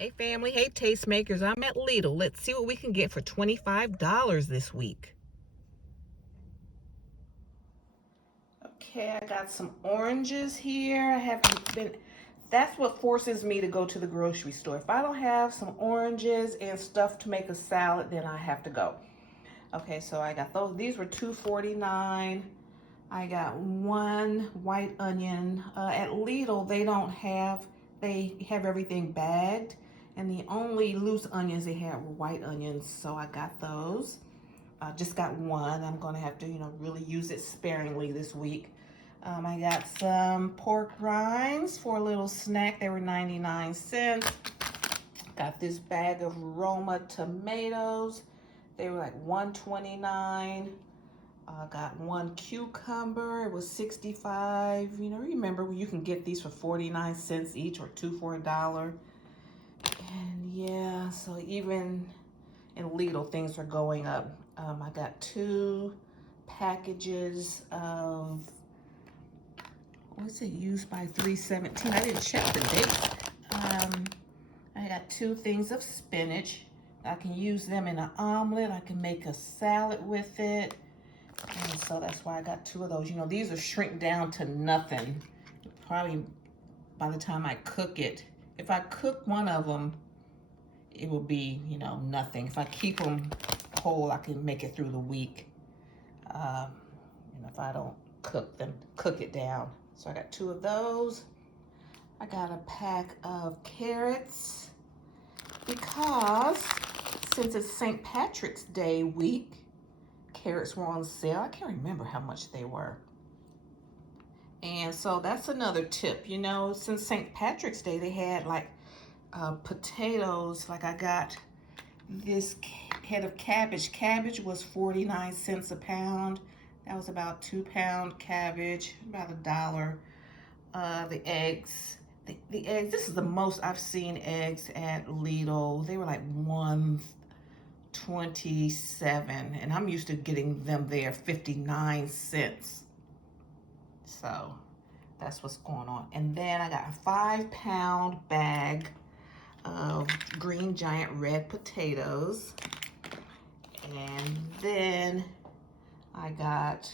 Hey family, hey tastemakers, I'm at Lidl. Let's see what we can get for $25 this week. Okay, I got some oranges here. I haven't been, that's what forces me to go to the grocery store. If I don't have some oranges and stuff to make a salad, then I have to go. Okay, so I got those. These were $2.49. I got one white onion. At Lidl, they have everything bagged. And the only loose onions they had were white onions, so I got those. I just got one. I'm gonna have to, really use it sparingly this week. I got some pork rinds for a little snack. They were 99 cents. Got this bag of Roma tomatoes. They were like 129. Got one cucumber. It was 65. Remember you can get these for 49 cents each or two for $1. And yeah, so even in Lidl, things are going up. I got 2 packages of, what's it, used by 317. I didn't check the date. I got 2 things of spinach. I can use them in an omelet. I can make a salad with it. And so that's why I got 2 of those. These will shrink down to nothing. Probably by the time I cook it. If I cook one of them, it will be, nothing. If I keep them whole, I can make it through the week. If I don't cook it down. So I got 2 of those. I got a pack of carrots because since it's St. Patrick's Day week, carrots were on sale. I can't remember how much they were. And so that's another tip, since St. Patrick's Day, they had like potatoes. Like I got this head of cabbage. Cabbage was 49 cents a pound. That was about 2-pound cabbage, about $1. The eggs, the eggs, this is the most I've seen eggs at Lidl. They were like 127, and I'm used to getting them there 59 cents. So that's what's going on. And then I got a 5-pound bag of green giant red potatoes. And then I got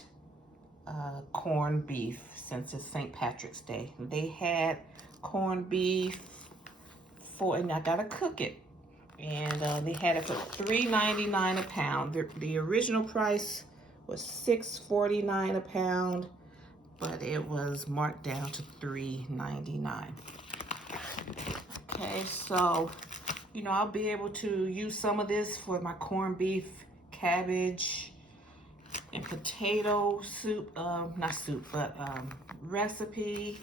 corned beef since it's St. Patrick's Day. They had corned beef and I gotta cook it. And they had it for $3.99 a pound. The original price was $6.49 a pound, but it was marked down to $3.99. Okay, so, I'll be able to use some of this for my corned beef, cabbage, and potato soup, not soup, but recipe.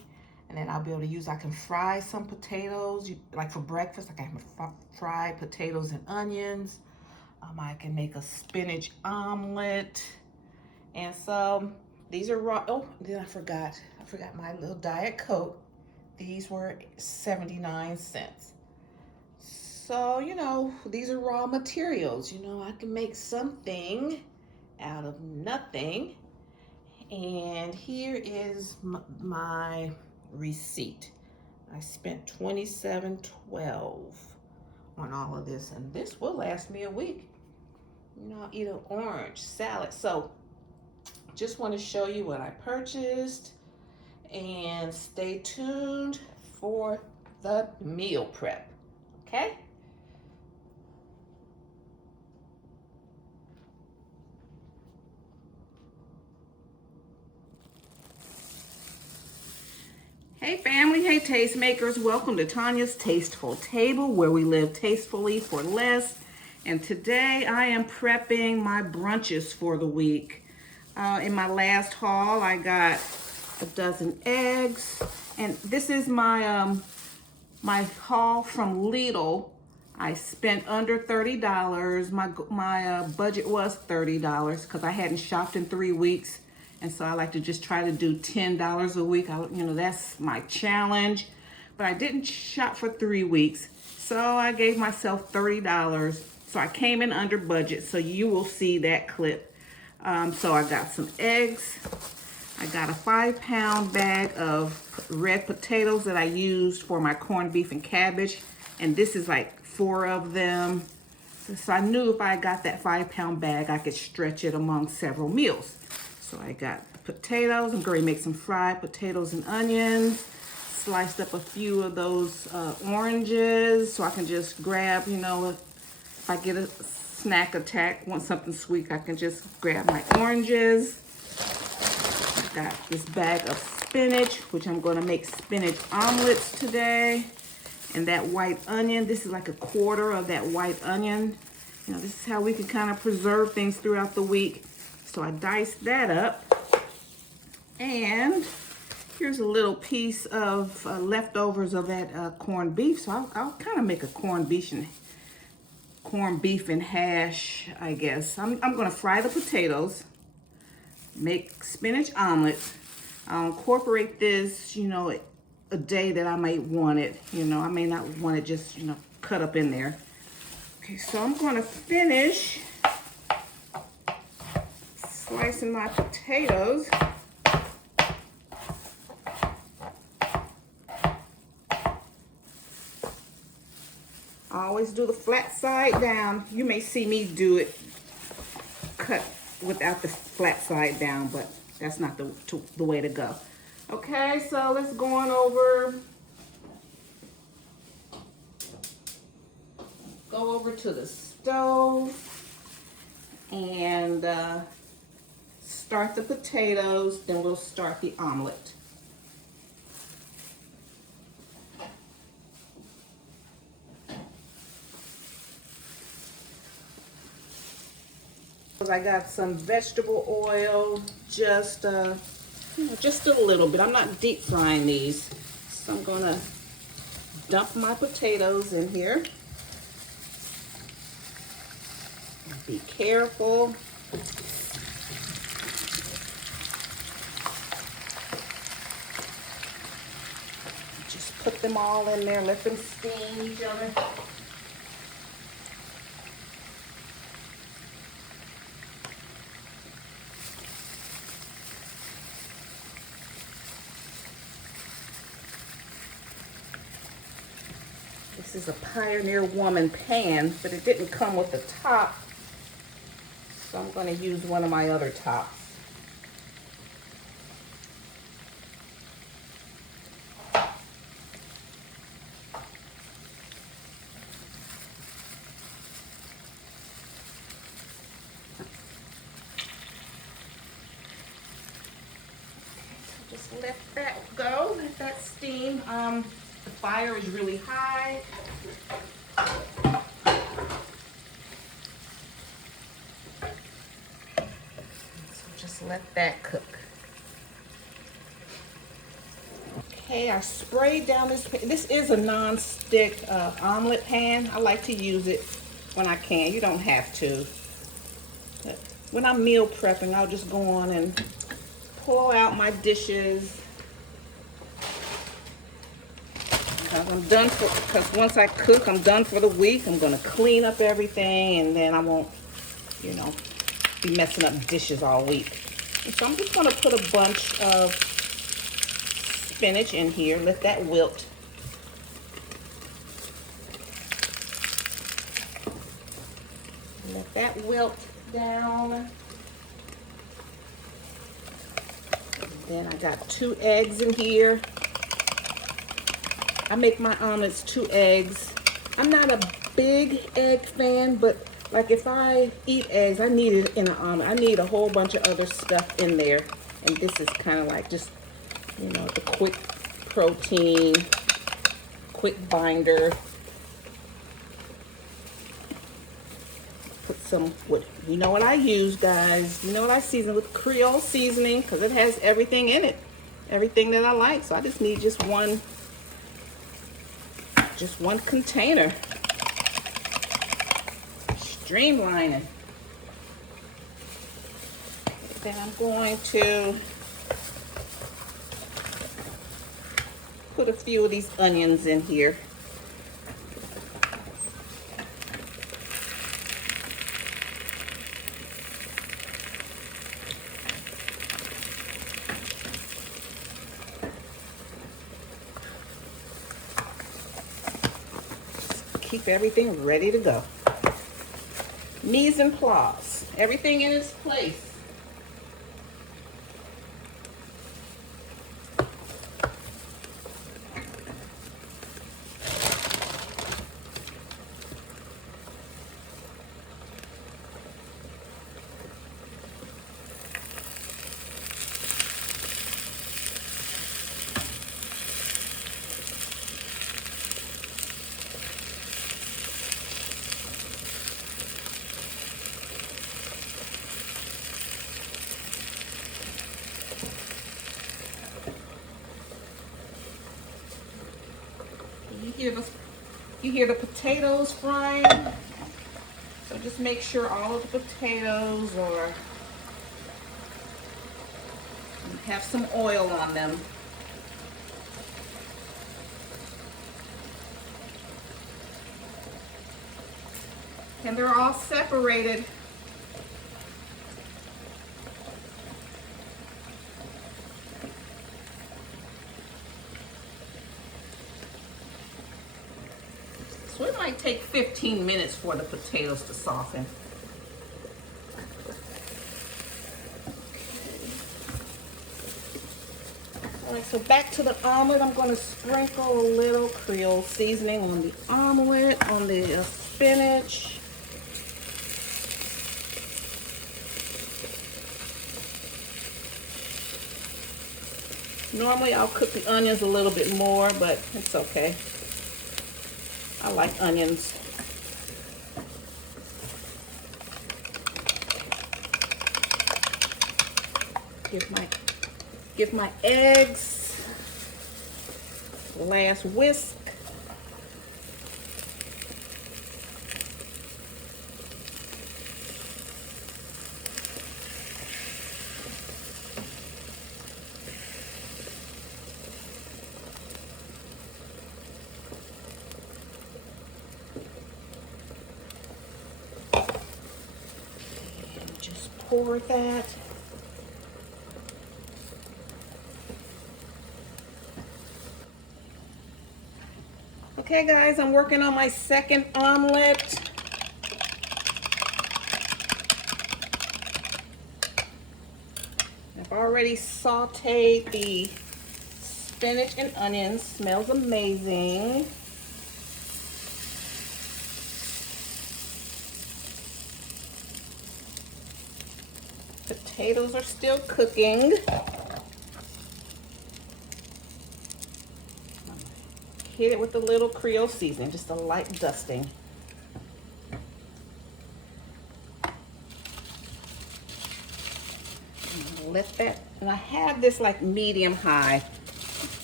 And then I'll be able to use, I can fry some potatoes, like for breakfast, I can fry potatoes and onions. I can make a spinach omelet. And so these are raw. Oh, then I forgot my little Diet Coke. These were 79 cents. So, these are raw materials. I can make something out of nothing. And here is my receipt. I spent $27.12 on all of this, and this will last me a week. I'll eat an orange salad. So just want to show you what I purchased, and stay tuned for the meal prep, okay? Hey family, hey tastemakers, welcome to Tanya's Tasteful Table, where we live tastefully for less. And today I am prepping my brunches for the week. In my last haul, I got a dozen eggs, and this is my my haul from Lidl. I spent under $30. My budget was $30 because I hadn't shopped in 3 weeks. And so I like to just try to do $10 a week. That's my challenge. But I didn't shop for 3 weeks. So I gave myself $30. So I came in under budget. So you will see that clip. So I got some eggs. I got a 5-pound bag of red potatoes that I used for my corned beef and cabbage. And this is like 4 of them. So I knew if I got that 5-pound bag, I could stretch it among several meals. So I got potatoes. I'm going to make some fried potatoes and onions. Sliced up a few of those oranges so I can just grab, you know, if I get a snack attack, want something sweet, I can just grab my oranges. Got this bag of spinach, which I'm going to make spinach omelets today. And that white onion, this is like a quarter of that white onion. You know, this is how we can kind of preserve things throughout the week. So I diced that up. And here's a little piece of leftovers of that corned beef. So I'll kind of make a corned beef and hash, I guess. I'm going to fry the potatoes, make spinach omelets. I'll incorporate this, you know, a day that I might want it. You know, I may not want it just, you know, cut up in there. Okay, so I'm going to finish slicing my potatoes. I always do the flat side down. You may see me do it cut without the flat side down, but that's not the way to go. Okay, so let's go on over. Go over to the stove and start the potatoes, then we'll start the omelet. I got some vegetable oil, just a little bit. I'm not deep frying these, so I'm gonna dump my potatoes in here. Be careful. Just put them all in there, let them steam each other. This is a Pioneer Woman pan, but it didn't come with a top, so I'm going to use one of my other tops. Just let that go, let that steam. The fire is really high. So just let that cook. Okay, I sprayed down this pan. This is a non-stick omelet pan. I like to use it when I can. You don't have to. But when I'm meal prepping, I'll just go on and pull out my dishes. I'm done because once I cook, I'm done for the week. I'm going to clean up everything, and then I won't, you know, be messing up dishes all week. And so I'm just going to put a bunch of spinach in here. Let that wilt. Let that wilt down. And then I got 2 eggs in here. I make my omelets 2 eggs. I'm not a big egg fan, but like if I eat eggs, I need it in an omelet. I need a whole bunch of other stuff in there. And this is kind of like just, you know, the quick protein, quick binder. Put some, you know what I use, guys. You know what I season with Creole seasoning, because it has everything in it. Everything that I like. So I just need just one container. Streamlining. Then I'm going to put a few of these onions in here. keep everything ready to go. Mise en place. Everything in its place. You hear the potatoes frying, so just make sure all of the potatoes have some oil on them. And they're all separated. So it might take 15 minutes for the potatoes to soften. All right, so back to the omelet. I'm going to sprinkle a little Creole seasoning on the omelet, on the spinach. Normally I'll cook the onions a little bit more, but it's okay. I like onions. Give my eggs last whisk. Pour that. Okay guys, I'm working on my second omelet. I've already sauteed the spinach and onions. Smells amazing. Potatoes are still cooking. Hit it with a little Creole seasoning, just a light dusting. And let that, and I have this like medium high,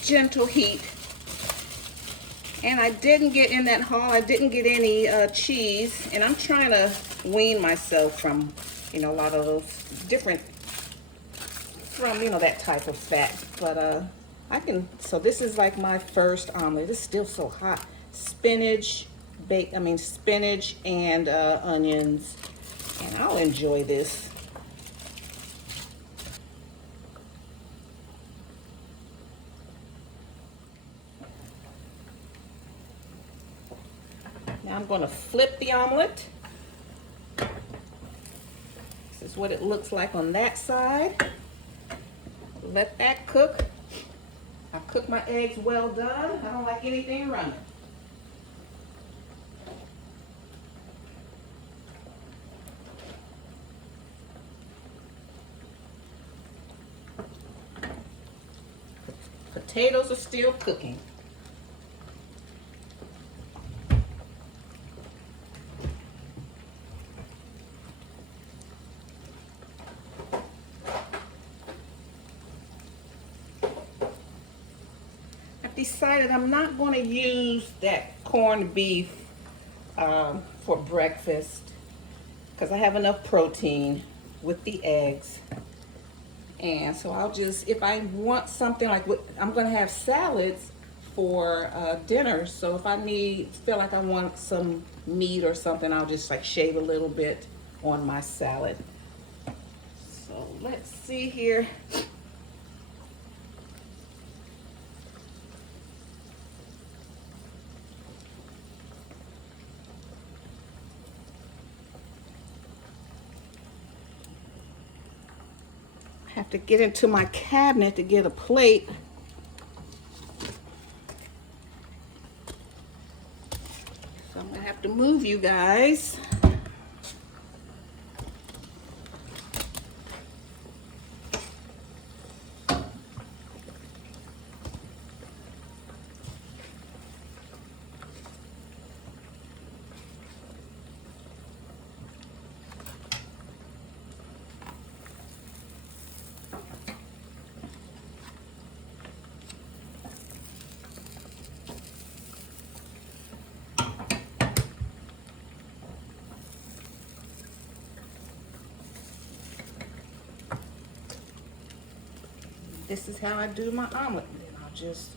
gentle heat. And I didn't get in that haul, I didn't get any cheese, and I'm trying to wean myself from, you know, a lot of those different, from, you know, that type of fat. But I can, so this is like my first omelet. It's still so hot. Spinach, spinach and onions, and I'll enjoy this. Now I'm going to flip the omelet. This is what it looks like on that side. Let that cook. I cook my eggs well done. I don't like anything running. Potatoes are still cooking. Decided I'm not going to use that corned beef for breakfast because I have enough protein with the eggs, and so I'll just, if I want something like what I'm going to have salads for dinner, so if I feel like I want some meat or something, I'll just like shave a little bit on my salad. So let's see here. have to get into my cabinet to get a plate. So I'm gonna have to move you guys. This is how I do my omelet. And then I'll just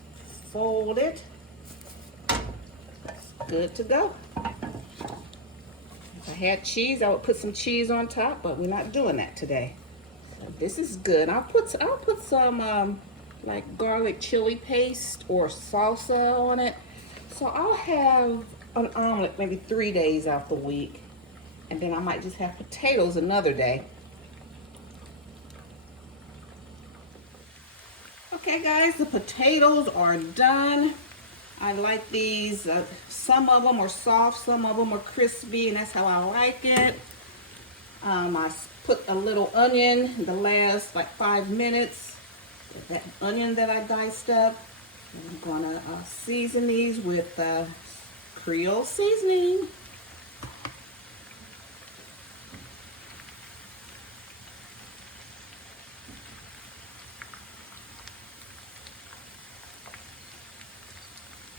fold it. It's good to go. If I had cheese, I would put some cheese on top, but we're not doing that today. So this is good. I'll put some like garlic chili paste or salsa on it. So I'll have an omelet maybe 3 days out the week, and then I might just have potatoes another day. Okay guys, the potatoes are done. I like these. Some of them are soft, some of them are crispy, and that's how I like it. I put a little onion the last like 5 minutes. That onion that I diced up. And I'm gonna season these with Creole seasoning.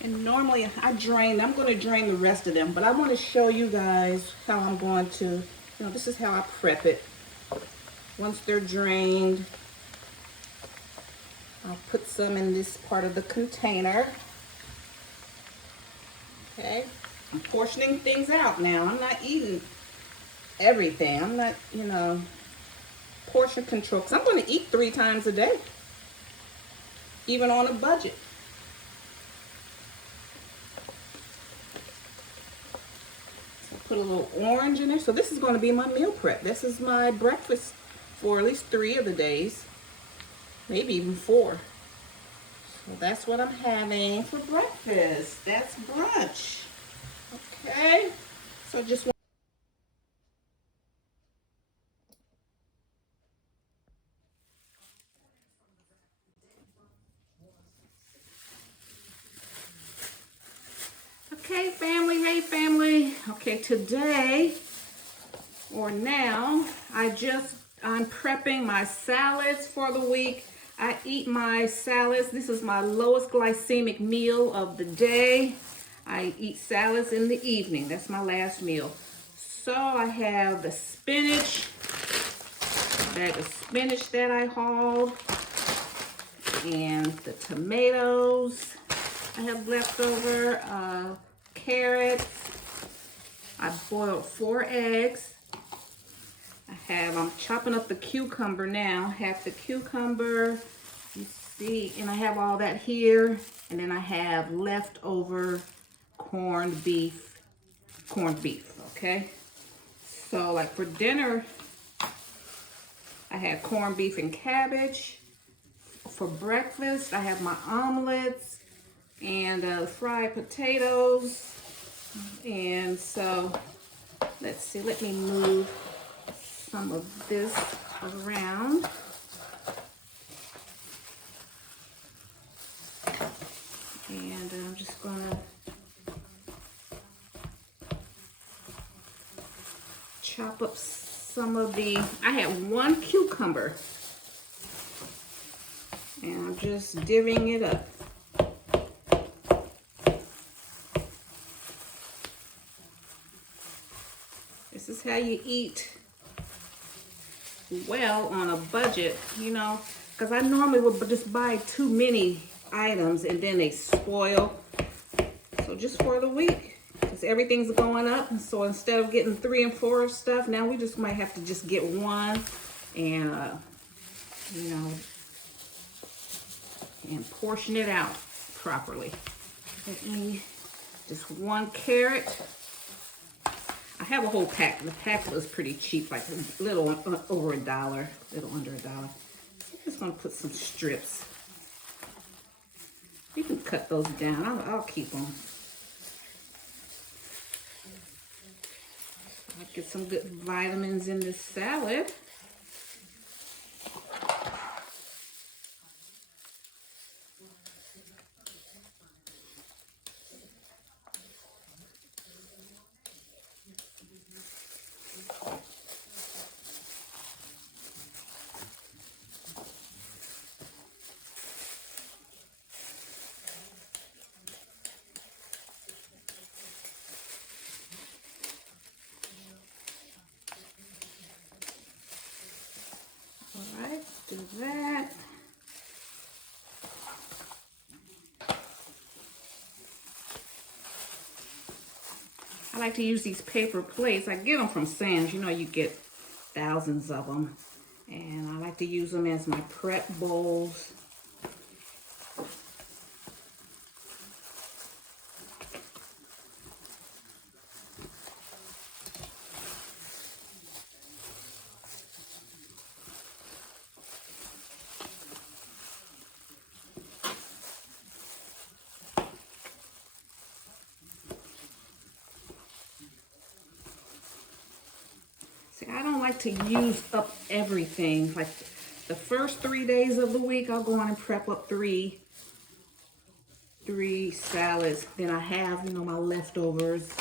And normally I'm going to drain the rest of them, but I want to show you guys how I'm going to, this is how I prep it. Once they're drained, I'll put some in this part of the container. Okay, I'm portioning things out now. I'm not eating everything. I'm not, portion control, because I'm going to eat 3 times a day, even on a budget. Put a little orange in there. So this is going to be my meal prep. This is my breakfast for at least 3 of the days, maybe even 4. So that's what I'm having for breakfast. That's brunch. Okay, so just okay, family. Hey, family. Okay, today or now, I'm prepping my salads for the week. I eat my salads. This is my lowest glycemic meal of the day. I eat salads in the evening. That's my last meal. So I have the spinach, bag of spinach that I hauled, and the tomatoes I have left over, carrots. I boiled 4 eggs. I'm chopping up the cucumber now, half the cucumber, you see, and I have all that here, and then I have leftover corned beef, okay? So like for dinner, I had corned beef and cabbage. For breakfast, I have my omelets and fried potatoes. And so, let's see, let me move some of this around. And I'm just gonna chop up some of I had 1 cucumber, and I'm just divvying it up. This is how you eat well on a budget, because I normally would just buy too many items and then they spoil. So just for the week, because everything's going up, so instead of getting 3 and 4 of stuff, now we just might have to just get 1 and and portion it out properly. Just 1 carrot. I have a whole pack. The pack was pretty cheap, like a little over $1, little under $1. Just gonna put some strips. You can cut those down. I'll keep them. I'll get some good vitamins in this salad. Alright, do that. I like to use these paper plates. I get them from Sam's. You know, you get thousands of them. And I like to use them as my prep bowls. I don't like to use up everything. Like the first 3 days of the week, I'll go on and prep up three salads. Then I have, you know, my leftovers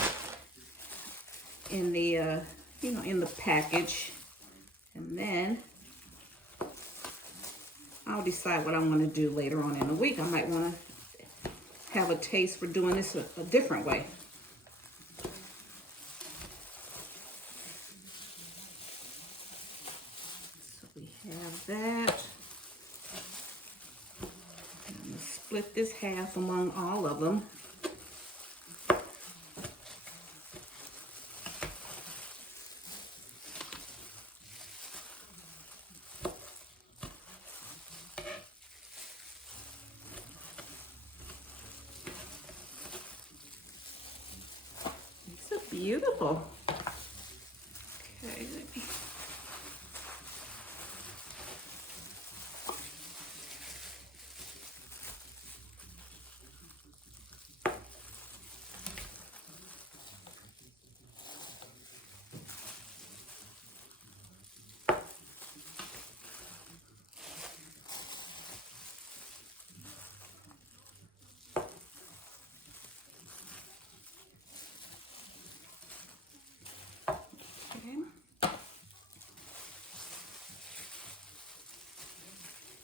in the, you know, in the package. And then I'll decide what I want to do later on in the week. I might want to have a taste for doing this a different way. Have that. I'm going to split this half among all of them. These are beautiful. Okay, let me.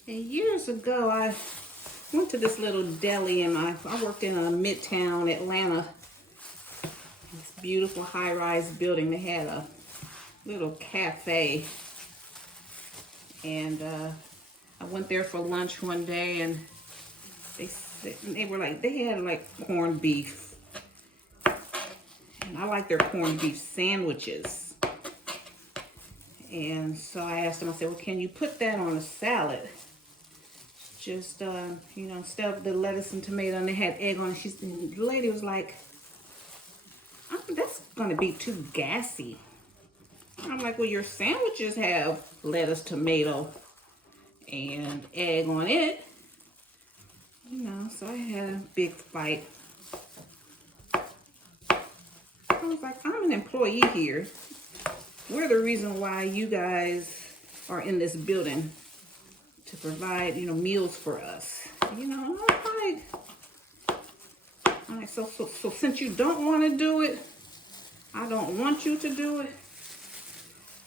And years ago, I went to this little deli, and I worked in a Midtown Atlanta, this beautiful high-rise building. They had a little cafe, and I went there for lunch one day, and they were like, they had like corned beef, and I like their corned beef sandwiches. And so I asked them, I said, well, can you put that on a salad? Just, you know, instead of the lettuce and tomato, and they had egg on it. The lady was like, that's going to be too gassy. I'm like, well, your sandwiches have lettuce, tomato, and egg on it. You know, so I had a big fight. I was like, I'm an employee here. We're the reason why you guys are in this building, to provide, you know, meals for us. You know, I'm like, so since you don't want to do it, I don't want you to do it.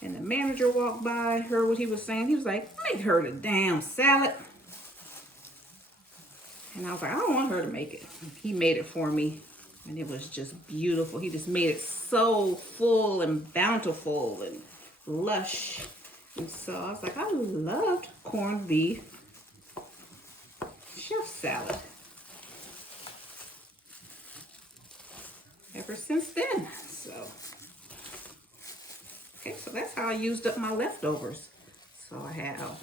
And the manager walked by, heard what he was saying. He was like, make her the damn salad. And I was like, I don't want her to make it. He made it for me, and it was just beautiful. He just made it so full and bountiful and lush. And so I was like, I loved corned beef chef salad ever since then. So, okay, so that's how I used up my leftovers. So I have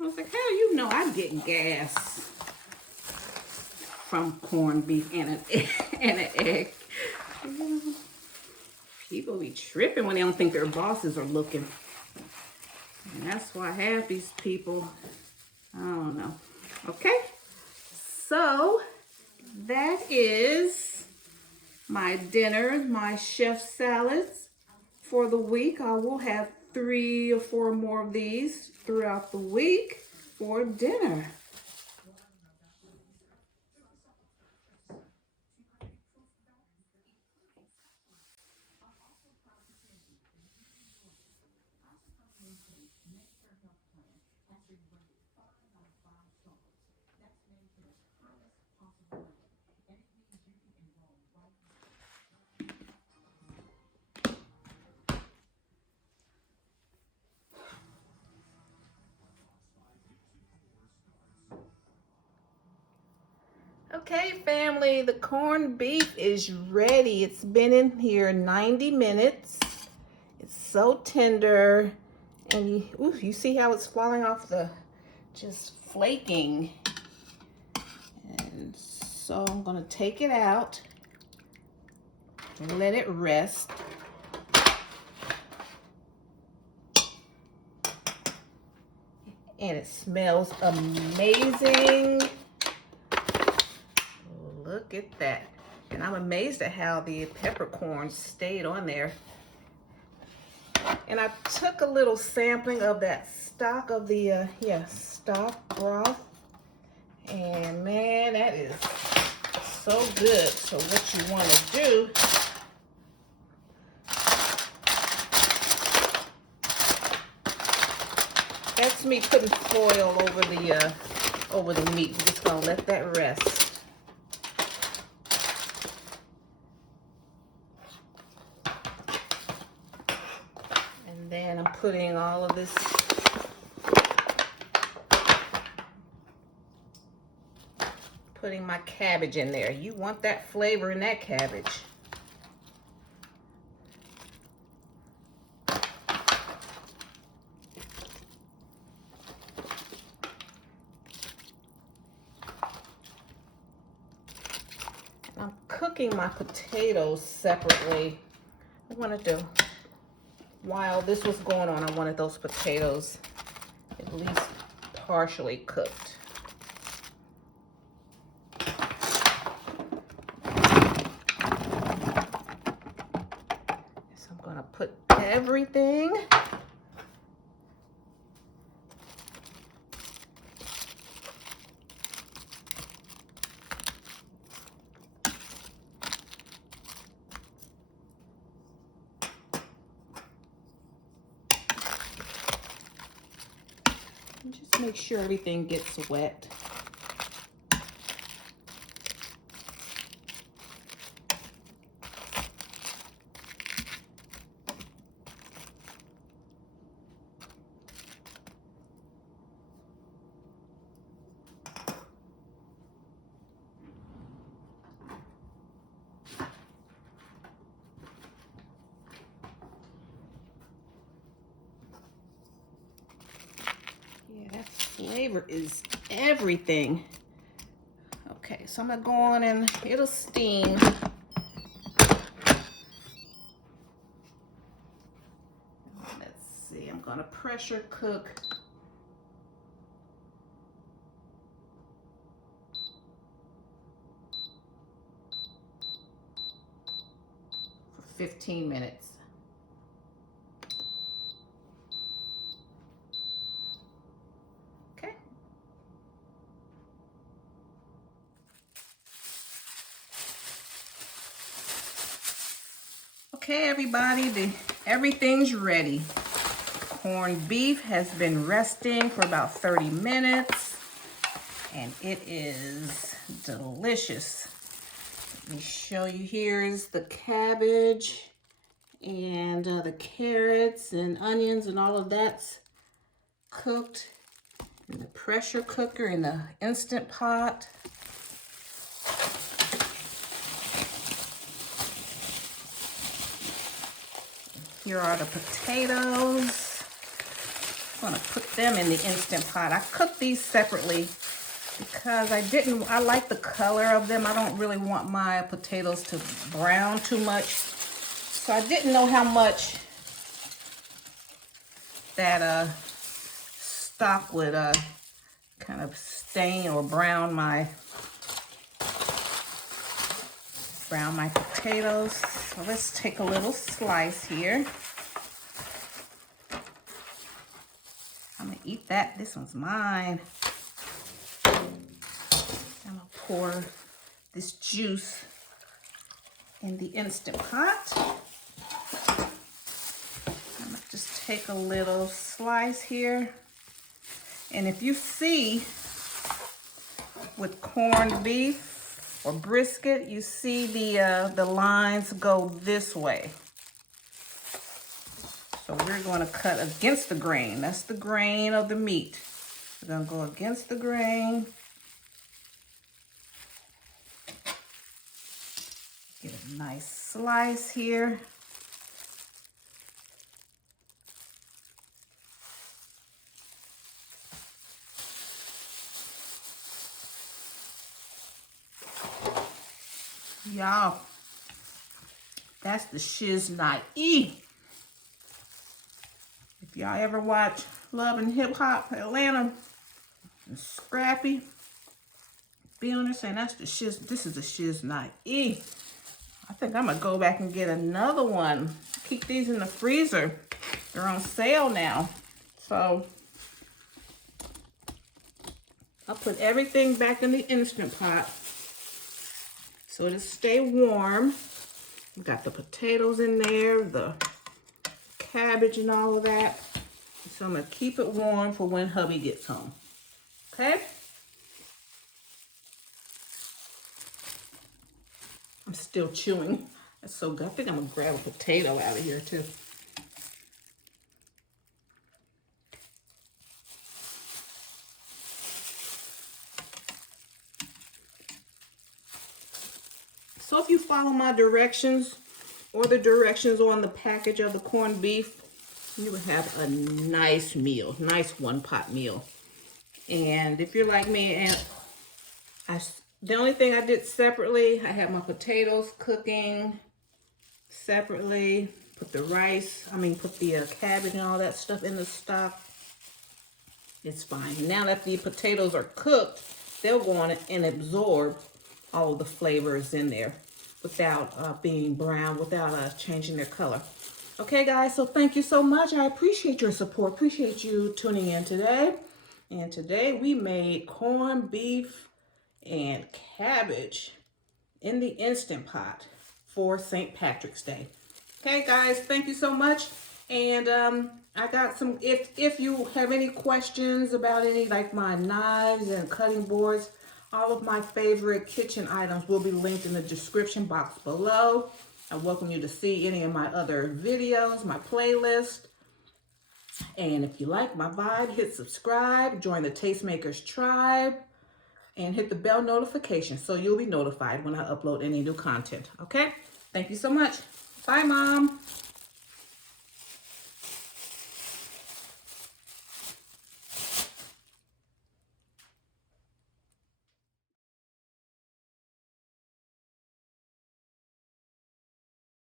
I was like, hell, you know, I'm getting gas from corned beef and an egg. People be tripping when they don't think their bosses are looking. And that's why half these people, I don't know. Okay, so that is my dinner, my chef salads for the week. I will have 3 or 4 more of these throughout the week for dinner. Okay, family, the corned beef is ready. It's been in here 90 minutes. It's so tender. And you see how it's falling off just flaking. And so I'm gonna take it out and let it rest. And it smells amazing. Look at that. And I'm amazed at how the peppercorns stayed on there. And I took a little sampling of that stock of the, stock broth. And man, that is so good. So what you want to do, that's me putting foil over the meat. I'm just gonna let that rest. And then I'm putting all of this putting my cabbage in there. You want that flavor in that cabbage. I'm cooking my potatoes separately. I wanted to, while this was going on, I wanted those potatoes at least partially cooked. So I'm gonna put everything just make sure everything gets wet. Yeah, that flavor is everything. Okay, so I'm gonna go on and it'll steam. Let's see, I'm gonna pressure cook for 15 minutes. Okay, everybody, everything's ready. Corned beef has been resting for about 30 minutes, and it is delicious. Let me show you. Here's the cabbage and the carrots and onions and all of that's cooked in the pressure cooker in the Instant Pot. Here are the potatoes. I'm gonna put them in the Instant Pot. I cooked these separately because I like the color of them. I don't really want my potatoes to brown too much. So I didn't know how much that stock would kind of stain or brown my potatoes. So let's take a little slice here. I'm gonna eat that. This one's mine. I'm gonna pour this juice in the Instant Pot. I'm gonna just take a little slice here. And if you see with corned beef or brisket, you see the lines go this way. So we're going to cut against the grain. That's the grain of the meat. We're going to go against the grain. Get a nice slice here. Y'all, that's the shiznai. If y'all ever watch Love and Hip Hop Atlanta, and Scrappy, be on there saying that's the shiz. This is the shiznai. I think I'm gonna go back and get another one. Keep these in the freezer. They're on sale now. So I'll put everything back in the Instant Pot so it'll stay warm. We got the potatoes in there, the cabbage and all of that. So I'm gonna keep it warm for when hubby gets home. Okay? I'm still chewing. That's so good. I think I'm gonna grab a potato out of here too. So if you follow my directions or the directions on the package of the corned beef, you will have a nice meal, nice one-pot meal. And if you're like me, and the only thing I did separately, I have my potatoes cooking separately, put the rice, put the cabbage and all that stuff in the stock. It's fine. Now that the potatoes are cooked, they'll go on and absorb all of the flavors in there without being brown, without changing their color. Okay, guys, so thank you so much. I appreciate your support. Appreciate you tuning in today. And today we made corned beef and cabbage in the Instant Pot for St. Patrick's Day. Okay, guys, thank you so much. And I got some, if you have any questions about any, like my knives and cutting boards, all of my favorite kitchen items will be linked in the description box below. I welcome you to see any of my other videos, my playlist. And if you like my vibe, hit subscribe, join the Tastemakers tribe, and hit the bell notification so you'll be notified when I upload any new content. Okay? Thank you so much. Bye, Mom.